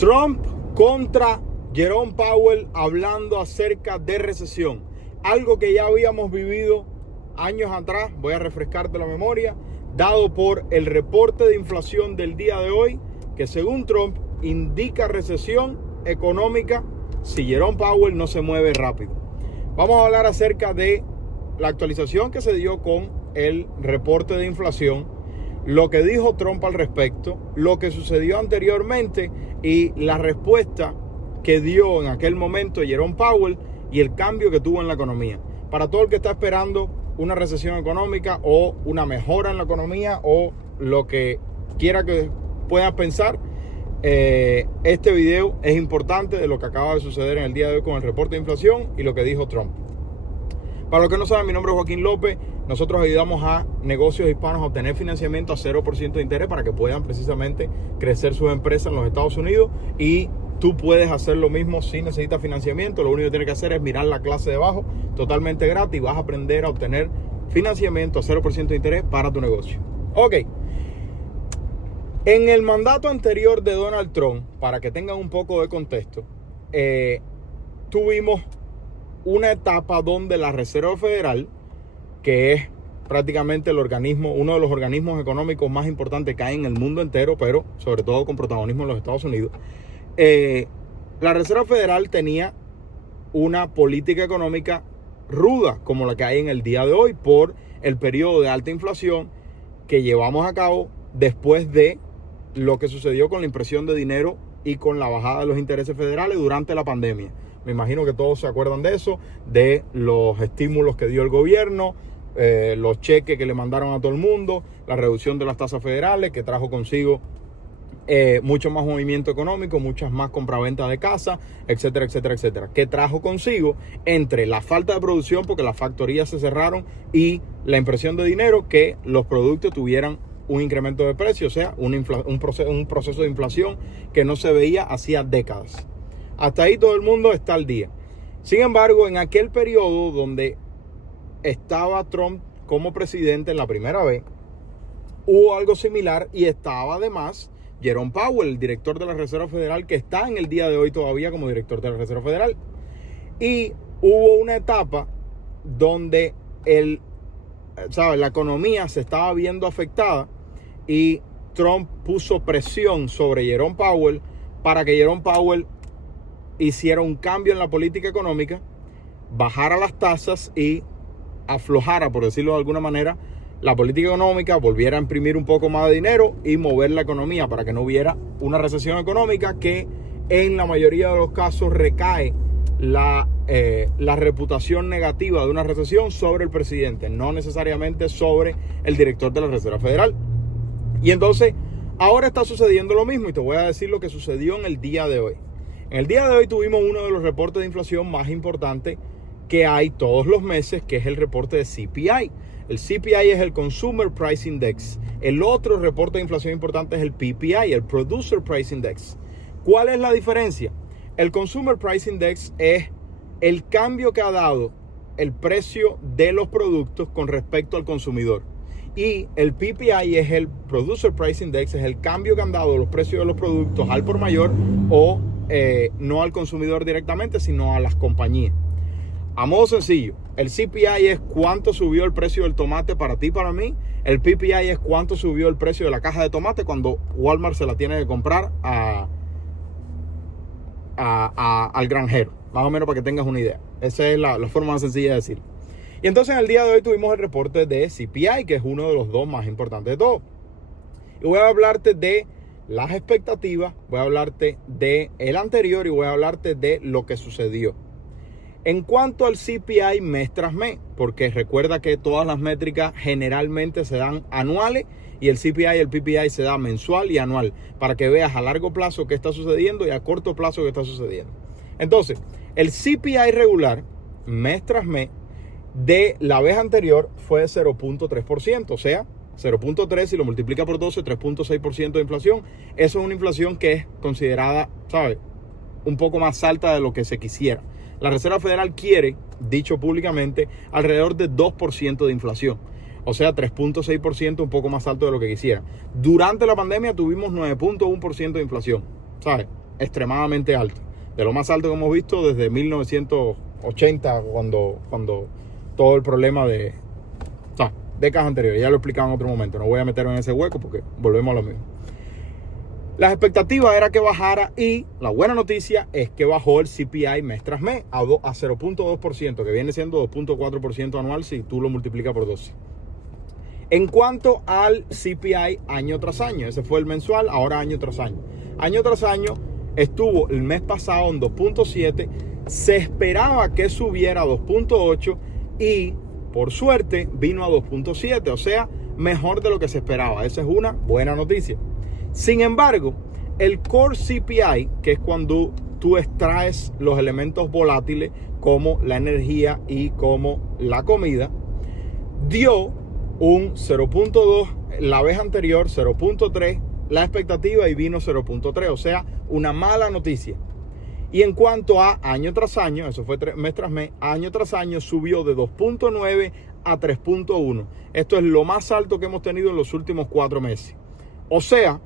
Trump contra Jerome Powell hablando acerca de recesión. Algo que ya habíamos vivido años atrás, voy a refrescarte la memoria, dado por el reporte de inflación del día de hoy, que según Trump indica recesión económica si Jerome Powell no se mueve rápido. Vamos a hablar acerca de la actualización que se dio con el reporte de inflación, lo que dijo Trump al respecto, lo que sucedió anteriormente y la respuesta que dio en aquel momento Jerome Powell y el cambio que tuvo en la economía. Para todo el que está esperando una recesión económica o una mejora en la economía o lo que quiera que puedan pensar, este video es importante de lo que acaba de suceder en el día de hoy con el reporte de inflación y lo que dijo Trump. Para los que no saben, mi nombre es Joaquín López. Nosotros ayudamos a negocios hispanos a obtener financiamiento a 0% de interés para que puedan precisamente crecer sus empresas en los Estados Unidos, y tú puedes hacer lo mismo si necesitas financiamiento. Lo único que tienes que hacer es mirar la clase de abajo, totalmente gratis, y vas a aprender a obtener financiamiento a 0% de interés para tu negocio. Ok. En el mandato anterior de Donald Trump, para que tengan un poco de contexto, tuvimos una etapa donde la Reserva Federal, que es prácticamente el organismo, uno de los organismos económicos más importantes que hay en el mundo entero, pero sobre todo con protagonismo en los Estados Unidos, la Reserva Federal tenía una política económica ruda como la que hay en el día de hoy por el periodo de alta inflación que llevamos a cabo después de lo que sucedió con la impresión de dinero y con la bajada de los intereses federales durante la pandemia. Me imagino que todos se acuerdan de eso, de los estímulos que dio el gobierno, los cheques que le mandaron a todo el mundo, la reducción de las tasas federales que trajo consigo mucho más movimiento económico, muchas más compraventas de casa, etcétera, etcétera, etcétera. Que trajo consigo entre la falta de producción, porque las factorías se cerraron, y la impresión de dinero, que los productos tuvieran un incremento de precio, o sea, un proceso de inflación que no se veía hacía décadas. Hasta ahí todo el mundo está al día. Sin embargo, en aquel periodo donde estaba Trump como presidente en la primera vez, hubo algo similar, y estaba además Jerome Powell, el director de la Reserva Federal, que está en el día de hoy todavía como director de la Reserva Federal. Y hubo una etapa donde la economía se estaba viendo afectada, y Trump puso presión sobre Jerome Powell para que Jerome Powell hiciera un cambio en la política económica, bajara las tasas y aflojara, por decirlo de alguna manera, la política económica, volviera a imprimir un poco más de dinero y mover la economía para que no hubiera una recesión económica que en la mayoría de los casos recae la reputación negativa de una recesión sobre el presidente, no necesariamente sobre el director de la Reserva Federal. Y entonces ahora está sucediendo lo mismo, y te voy a decir lo que sucedió en el día de hoy. En el día de hoy tuvimos uno de los reportes de inflación más importantes que hay todos los meses, que es el reporte de CPI. El CPI es el Consumer Price Index. El otro reporte de inflación importante es el PPI, el Producer Price Index. ¿Cuál es la diferencia? El Consumer Price Index es el cambio que ha dado el precio de los productos con respecto al consumidor. Y el PPI es el Producer Price Index, es el cambio que han dado los precios de los productos al por mayor, o no al consumidor directamente, sino a las compañías. A modo sencillo, el CPI es cuánto subió el precio del tomate para ti y para mí. El PPI es cuánto subió el precio de la caja de tomate cuando Walmart se la tiene que comprar al granjero. Más o menos para que tengas una idea. Esa es la forma más sencilla de decirlo. Y entonces en el día de hoy tuvimos el reporte de CPI, que es uno de los dos más importantes de todos. Y voy a hablarte de las expectativas, voy a hablarte de el anterior y voy a hablarte de lo que sucedió. En cuanto al CPI mes tras mes, porque recuerda que todas las métricas generalmente se dan anuales, y el CPI y el PPI se da mensual y anual, para que veas a largo plazo qué está sucediendo y a corto plazo qué está sucediendo. Entonces, el CPI regular, mes tras mes, de la vez anterior fue de 0.3%, o sea, 0.3 si lo multiplica por 12, 3.6% de inflación. Eso es una inflación que es considerada, ¿sabes?, un poco más alta de lo que se quisiera. La Reserva Federal quiere, dicho públicamente, alrededor de 2% de inflación. O sea, 3.6%, un poco más alto de lo que quisiera. Durante la pandemia tuvimos 9.1% de inflación, ¿sabes? extremadamente alta, de lo más alto que hemos visto desde 1980, cuando todo el problema de décadas anteriores. Ya lo explicaba en otro momento, no voy a meterme en ese hueco porque volvemos a lo mismo. Las expectativas era que bajara y la buena noticia es que bajó el CPI mes tras mes a 0.2%, que viene siendo 2.4% anual si tú lo multiplicas por 12. En cuanto al CPI año tras año, ese fue el mensual, ahora año tras año. Año tras año estuvo el mes pasado en 2.7, se esperaba que subiera a 2.8 y por suerte vino a 2.7, o sea, mejor de lo que se esperaba. Esa es una buena noticia. Sin embargo, el Core CPI, que es cuando tú extraes los elementos volátiles como la energía y como la comida, dio un 0.2, la vez anterior 0.3, la expectativa y vino 0.3, o sea, una mala noticia. Y en cuanto a año tras año, eso fue mes tras mes, año tras año subió de 2.9 a 3.1. Esto es lo más alto que hemos tenido en los últimos 4 meses. O sea,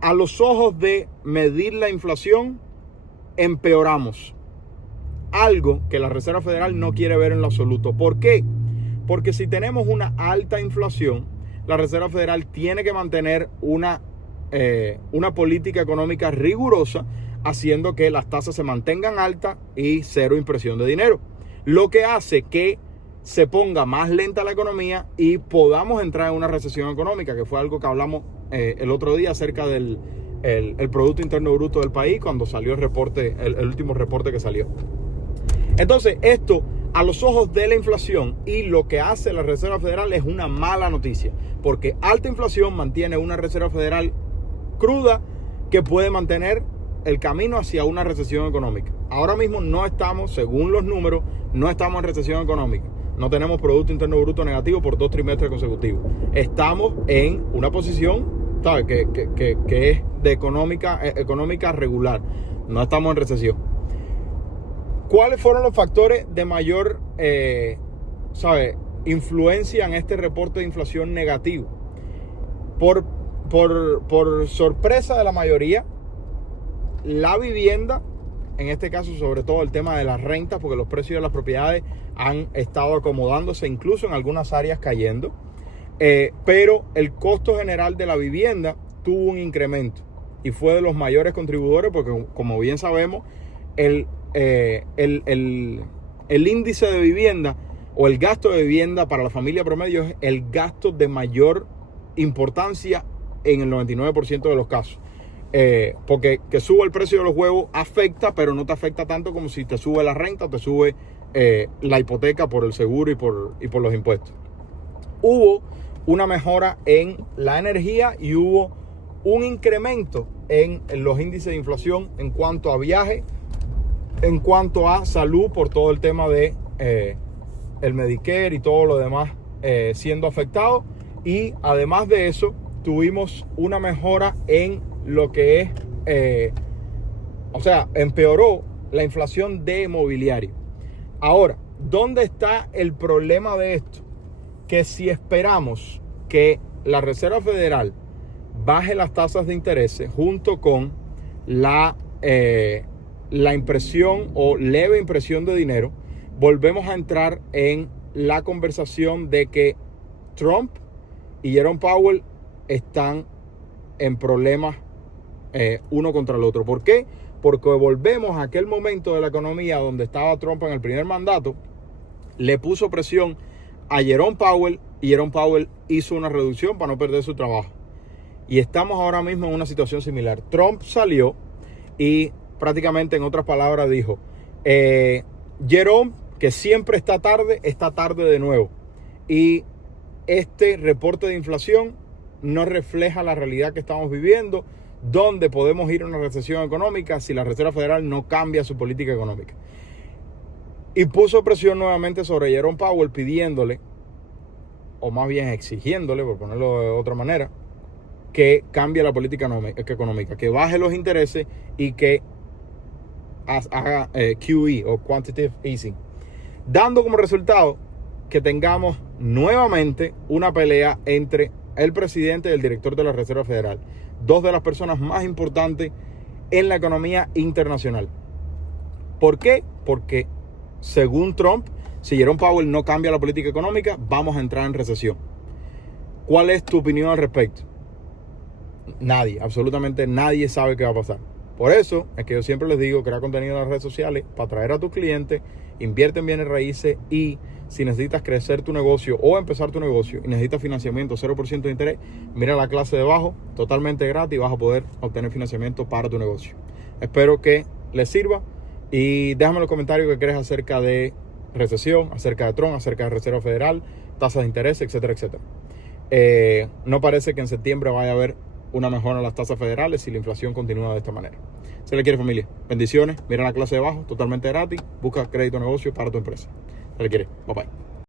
a los ojos de medir la inflación, empeoramos. Algo que la Reserva Federal no quiere ver en lo absoluto. ¿Por qué? Porque si tenemos una alta inflación, la Reserva Federal tiene que mantener una política económica rigurosa, haciendo que las tasas se mantengan altas y cero impresión de dinero. Lo que hace que se ponga más lenta la economía y podamos entrar en una recesión económica, que fue algo que hablamos el otro día acerca del el Producto Interno Bruto del país cuando salió el reporte, el último reporte que salió. Entonces, esto a los ojos de la inflación y lo que hace la Reserva Federal es una mala noticia, porque alta inflación mantiene una Reserva Federal cruda que puede mantener el camino hacia una recesión económica. Ahora mismo no estamos, según los números, no estamos en recesión económica. No tenemos Producto Interno Bruto negativo por 2 trimestres consecutivos. Estamos en una posición, ¿sabes?, que es de económica regular. No estamos en recesión. ¿Cuáles fueron los factores de mayor influencia en este reporte de inflación negativo? Por sorpresa de la mayoría, la vivienda, en este caso sobre todo el tema de las rentas, porque los precios de las propiedades han estado acomodándose, incluso en algunas áreas cayendo, pero el costo general de la vivienda tuvo un incremento y fue de los mayores contribuidores, porque como bien sabemos, el índice de vivienda o el gasto de vivienda para la familia promedio es el gasto de mayor importancia en el 99% de los casos. Porque que suba el precio de los huevos afecta, pero no te afecta tanto como si te sube la renta o te sube la hipoteca por el seguro y por los impuestos. Hubo una mejora en la energía y hubo un incremento en los índices de inflación en cuanto a viaje, en cuanto a salud, por todo el tema de el Medicare y todo lo demás siendo afectado. Y además de eso, tuvimos una mejora en lo que es, empeoró la inflación de mobiliario. Ahora, ¿dónde está el problema de esto? Que si esperamos que la Reserva Federal baje las tasas de interés junto con la impresión o leve impresión de dinero, volvemos a entrar en la conversación de que Trump y Jerome Powell están en problemas uno contra el otro. ¿Por qué? Porque volvemos a aquel momento de la economía donde estaba Trump en el primer mandato, le puso presión a Jerome Powell y Jerome Powell hizo una reducción para no perder su trabajo. Y estamos ahora mismo en una situación similar. Trump salió y prácticamente, en otras palabras, dijo, Jerome, que siempre está tarde de nuevo. Y este reporte de inflación no refleja la realidad que estamos viviendo, donde podemos ir a una recesión económica si la Reserva Federal no cambia su política económica. Y puso presión nuevamente sobre Jerome Powell pidiéndole, o más bien exigiéndole, por ponerlo de otra manera, que cambie la política económica, que baje los intereses y que haga QE o Quantitative Easing, dando como resultado que tengamos nuevamente una pelea entre el presidente y el director de la Reserva Federal, dos de las personas más importantes en la economía internacional. ¿Por qué? Porque según Trump, si Jerome Powell no cambia la política económica, vamos a entrar en recesión. ¿Cuál es tu opinión al respecto? Nadie, absolutamente nadie sabe qué va a pasar. Por eso es que yo siempre les digo, crea contenido en las redes sociales para atraer a tus clientes, invierte en bienes raíces y si necesitas crecer tu negocio o empezar tu negocio y necesitas financiamiento 0% de interés, mira la clase de abajo, totalmente gratis, vas a poder obtener financiamiento para tu negocio. Espero que les sirva y déjame en los comentarios qué crees acerca de recesión, acerca de Trump, acerca de Reserva Federal, tasas de interés, etcétera, etcétera. No parece que en septiembre vaya a haber una mejora en las tasas federales si la inflación continúa de esta manera. Se le quiere, familia. Bendiciones. Mira la clase de abajo, totalmente gratis. Busca crédito negocio para tu empresa. Se le quiere. Bye bye.